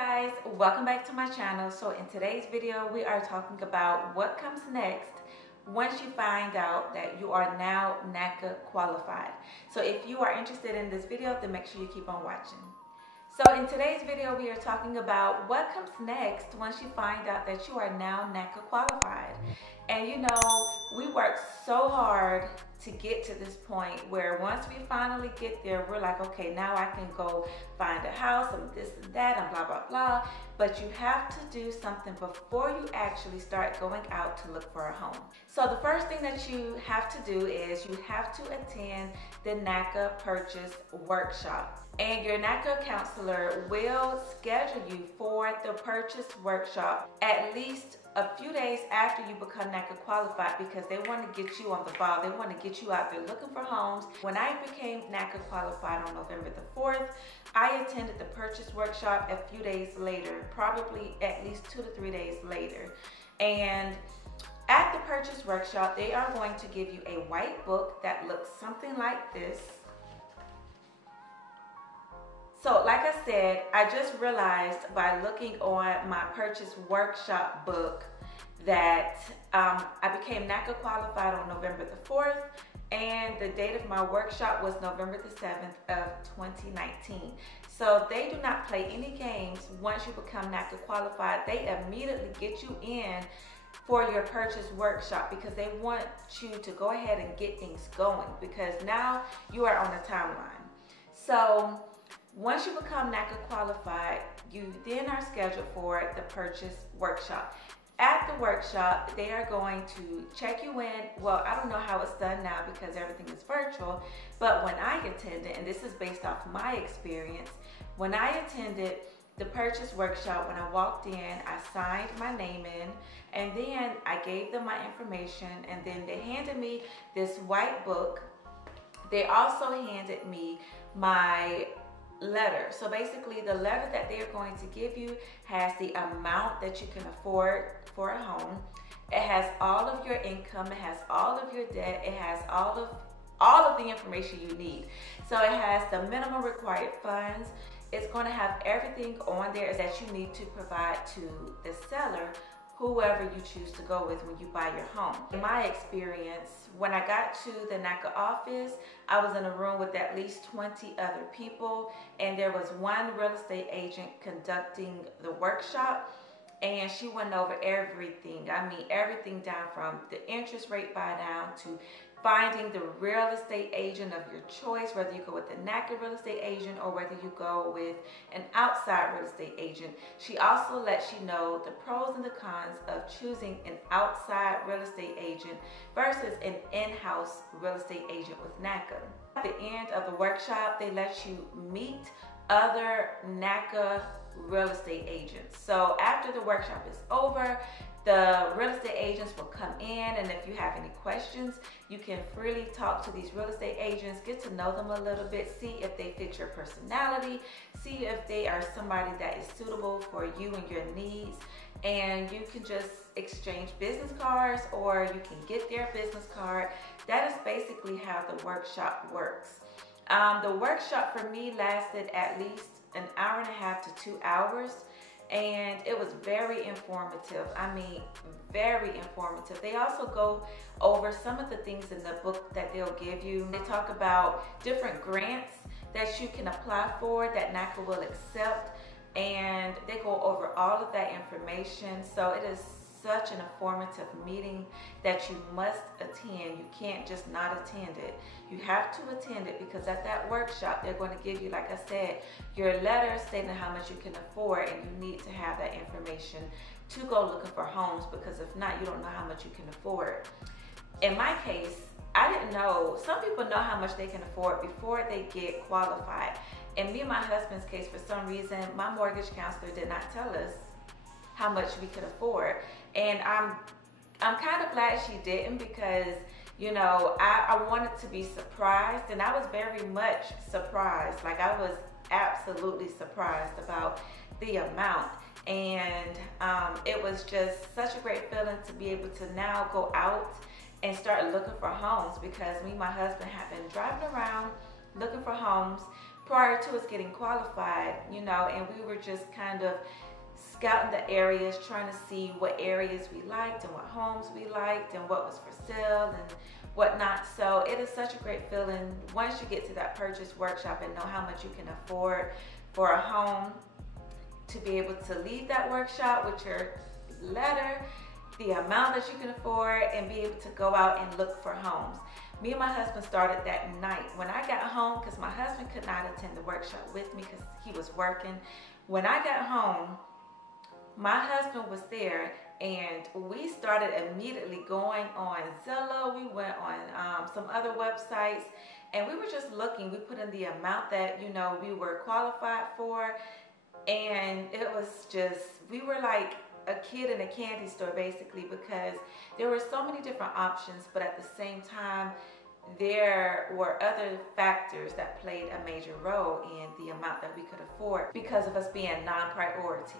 Guys, welcome back to my channel. So in today's video we are talking about what comes next once you find out that you are now NACA qualified. So if you are interested in this video, then make sure you keep on watching. So in today's video we are talking about what comes next once you find out that you are now NACA qualified. And you know, we worked so hard to get to this point where once we finally get there, we're like, okay, now I can go find a house and this and that and blah, blah, blah. But you have to do something before you actually start going out to look for a home. So the first thing that you have to do is you have to attend the NACA Purchase Workshop. And your NACA counselor will schedule you for the purchase workshop at least a few days after you become NACA qualified, because they want to get you on the ball. They want to get you out there looking for homes. When I became NACA qualified on November the 4th, I attended the purchase workshop a few days later, probably at least 2 to 3 days later. And at the purchase workshop, they are going to give you a white book that looks something like this. So like I said, I just realized by looking on my purchase workshop book that I became NACA qualified on November the 4th, and the date of my workshop was November the 7th of 2019. So they do not play any games once you become NACA qualified. They immediately get you in for your purchase workshop because they want you to go ahead and get things going, because now you are on a timeline. So once you become NACA qualified, you then are scheduled for the purchase workshop. At the workshop, they are going to check you in. Well, I don't know how it's done now because everything is virtual, but when I attended, and this is based off my experience, when I attended the purchase workshop, when I walked in, I signed my name in, and then I gave them my information, and then they handed me this white book. They also handed me my letter. So basically the letter that they're going to give you has the amount that you can afford for a home. It has all of your income, it has all of your debt, it has all of the information you need. So it has the minimum required funds. It's going to have everything on there that you need to provide to the seller, whoever you choose to go with when you buy your home. In my experience, when I got to the NACA office, I was in a room with at least 20 other people, and there was one real estate agent conducting the workshop, and she went over everything. I mean, everything down from the interest rate buy down to finding the real estate agent of your choice, whether you go with the NACA real estate agent or whether you go with an outside real estate agent. She also lets you know the pros and the cons of choosing an outside real estate agent versus an in-house real estate agent with NACA. At the end of the workshop, they let you meet other NACA real estate agents. So after the workshop is over, the real estate agents will come in, and if you have any questions, you can freely talk to these real estate agents, get to know them a little bit, see if they fit your personality, see if they are somebody that is suitable for you and your needs, and you can just exchange business cards or you can get their business card. That is basically how the workshop works. The workshop for me lasted at least an hour and a half to 2 hours. And it was very informative. I mean, very informative. They also go over some of the things in the book that they'll give you. They talk about different grants that you can apply for that NACA will accept, and they go over all of that information. So it is such an informative meeting that you must attend. You can't just not attend it. You have to attend it because at that workshop, they're going to give you, like I said, your letter stating how much you can afford, and you need to have that information to go looking for homes, because if not, you don't know how much you can afford. In my case, I didn't know. Some people know how much they can afford before they get qualified. In me and my husband's case, for some reason, my mortgage counselor did not tell us how much we could afford. And I'm kind of glad she didn't, because, you know, I wanted to be surprised, and I was very much surprised. Like, I was absolutely surprised about the amount. And it was just such a great feeling to be able to now go out and start looking for homes, because me and my husband have been driving around looking for homes, prior to us getting qualified, you know, and we were just kind of scouting the areas, trying to see what areas we liked and what homes we liked and what was for sale and whatnot. So it is such a great feeling once you get to that purchase workshop and know how much you can afford for a home, to be able to leave that workshop with your letter, the amount that you can afford, and be able to go out and look for homes. Me and my husband started that night. When I got home, because my husband could not attend the workshop with me because he was working. When I got home, my husband was there, and we started immediately going on Zillow. We went on some other websites, and we were just looking. We put in the amount that, you know, we were qualified for, and it was just, we were like a kid in a candy store basically, because there were so many different options, but at the same time there were other factors that played a major role in the amount that we could afford because of us being non-priority.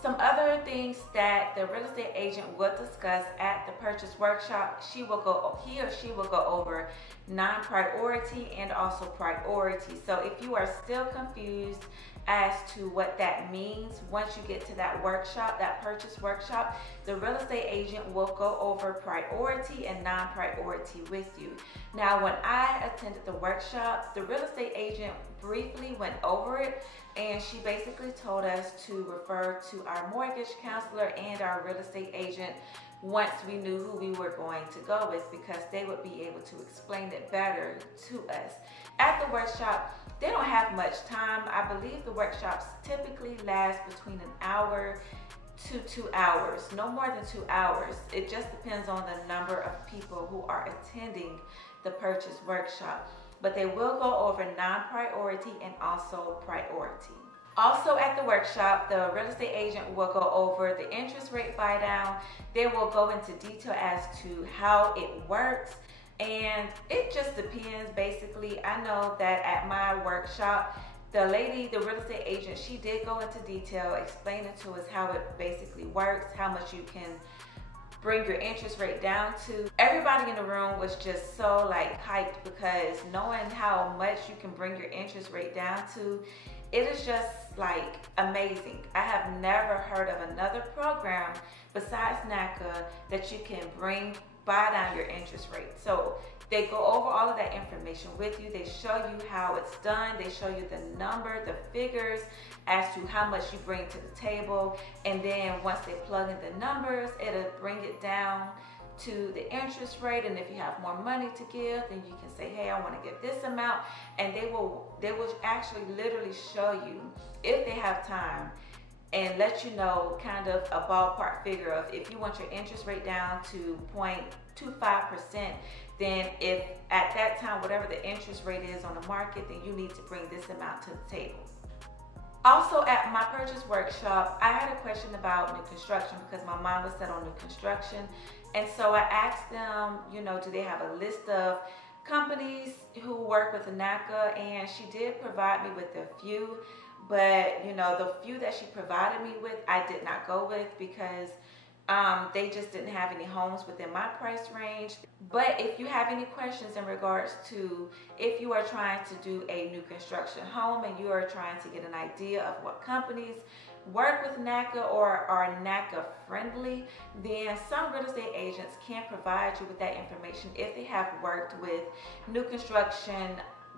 Some other things that the real estate agent will discuss at the purchase workshop, he or she will go over non-priority and also priority. So if you are still confused as to what that means, once you get to that workshop, that purchase workshop, the real estate agent will go over priority and non-priority with you. Now, when I attended the workshop, the real estate agent briefly went over it, and she basically told us to refer to our mortgage counselor and our real estate agent once we knew who we were going to go with, because they would be able to explain it better to us. At the workshop, they don't have much time. I believe the workshops typically last between an hour to 2 hours, no more than 2 hours. It just depends on the number of people who are attending the purchase workshop. But they will go over non-priority and also priority. Also at the workshop, the real estate agent will go over the interest rate buy down. They will go into detail as to how it works, and it just depends basically. I know that at my workshop, the lady, the real estate agent, she did go into detail explaining to us how it basically works, how much you can bring your interest rate down to. Everybody in the room was just so like hyped, because knowing how much you can bring your interest rate down to, it is just like amazing. I have never heard of another program besides NACA that you can buy down your interest rate. So they go over all of that information with you. They show you how it's done. They show you the number, the figures as to how much you bring to the table. And then once they plug in the numbers, it'll bring it down to the interest rate. And if you have more money to give, then you can say, hey, I want to give this amount. And they will actually literally show you, if they have time, and let you know kind of a ballpark figure of if you want your interest rate down to 0.25%, then if at that time, whatever the interest rate is on the market, then you need to bring this amount to the table. Also at my purchase workshop, I had a question about new construction because my mind was set on new construction. And so I asked them, you know, do they have a list of companies who work with the NACA? And she did provide me with a few, but you know, the few that she provided me with, I did not go with because they just didn't have any homes within my price range. But if you have any questions in regards to if you are trying to do a new construction home and you are trying to get an idea of what companies work with NACA or are NACA friendly, then some real estate agents can provide you with that information if they have worked with new construction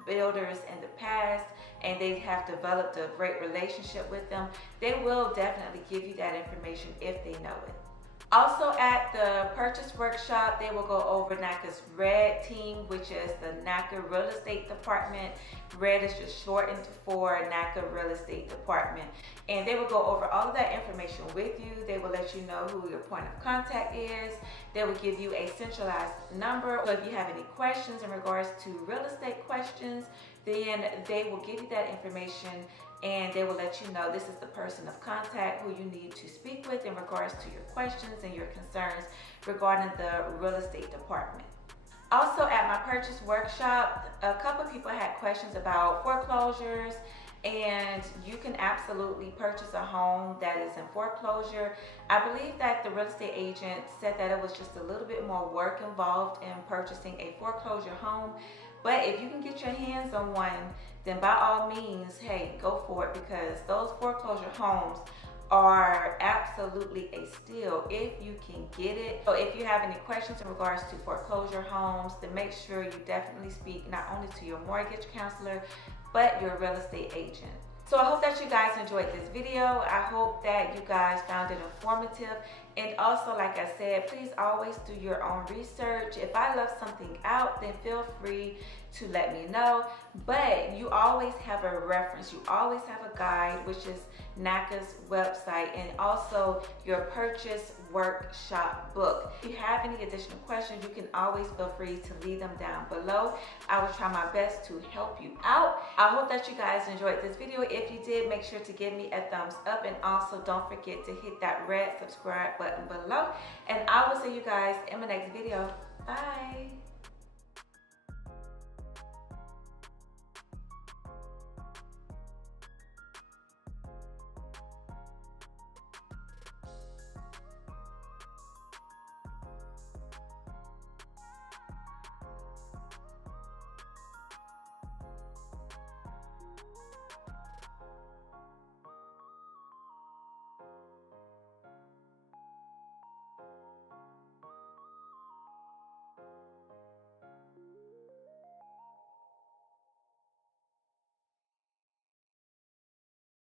builders in the past and they have developed a great relationship with them. They will definitely give you that information if they know it. Also at the purchase workshop, they will go over NACA's RED team, which is the NACA Real Estate Department. RED is just shortened for NACA Real Estate Department. And they will go over all of that information with you. They will let you know who your point of contact is. They will give you a centralized number. So if you have any questions in regards to real estate questions, then they will give you that information and they will let you know this is the person of contact who you need to speak with in regards to your questions and your concerns regarding the real estate department. Also at my purchase workshop, a couple of people had questions about foreclosures, and you can absolutely purchase a home that is in foreclosure. I believe that the real estate agent said that it was just a little bit more work involved in purchasing a foreclosure home, But if you can get your hands on one, then by all means, hey, go for it, because those foreclosure homes are absolutely a steal if you can get it. So if you have any questions in regards to foreclosure homes, then make sure you definitely speak not only to your mortgage counselor, but your real estate agent. So I hope that you guys enjoyed this video. I hope that you guys found it informative. And also, like I said, please always do your own research. If I left something out, then feel free to let me know. But you always have a reference. You always have a guide, which is NACA's website, and also your purchase workshop book. If you have any additional questions, you can always feel free to leave them down below. I will try my best to help you out. I hope that you guys enjoyed this video. If you did, make sure to give me a thumbs up, and also don't forget to hit that red subscribe button below. And I will see you guys in my next video. Bye.